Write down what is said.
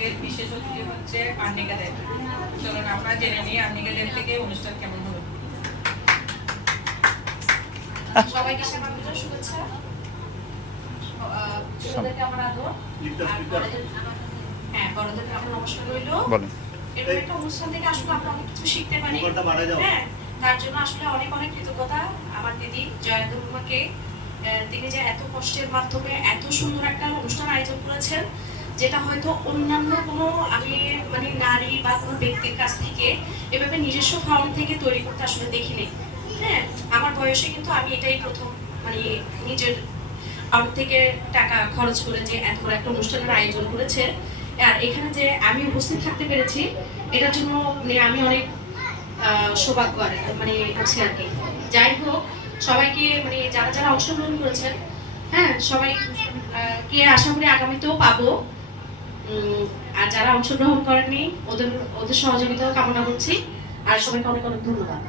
আজকের বিশেষ অতিথি হচ্ছে আর্নিকা দেব। চলুন আমরা জেনে নিই আর্নিকা দেব থেকে অনুষ্ঠান কেমন হলো। সবাইকে স্বাগত, শুভেচ্ছা। ছোটদেরকে আমার আদর, বড়দেরকে আমার নমস্কার রইল। এরকম একটা অনুষ্ঠান থেকে আসলে আমরা অনেক কিছু শিখতে পারি। হ্যাঁ, তার জন্য আসলে অনেক অনেক কৃতজ্ঞতা আমার দিদি জয়াদুর্মাকে। তিনি যে এত কষ্টের মাধ্যমে এত সুন্দর একটা অনুষ্ঠান আয়োজন করেছেন, যেটা হয়তো অন্যান্য কোনো আমি মানে নারী বা কোনো ব্যক্তির কাছ থেকে এভাবে নিজস্ব ফাউন্ড থেকে তৈরি করতে আসলে দেখিনি। হ্যাঁ, আমার বয়সে কিন্তু আমি এটাই প্রথম মানে নিজের আমার থেকে টাকা খরচ করে যে এত বড় একটা অনুষ্ঠানের আয়োজন করেছে। আর এখানে যে আমি উপস্থিত থাকতে পেরেছি, এটার জন্য মানে আমি অনেক সৌভাগ্য মানে করছি আর কি। যাই হোক, সবাইকে মানে যারা যারা অংশগ্রহণ করেছেন, হ্যাঁ সবাই কে আশা করি আগামীতেও পাবো। আর যারা অংশগ্রহণ করেননি ওদের সহযোগিতাও কামনা করছি। আর সবাইকে অনেক অনেক ধন্যবাদ।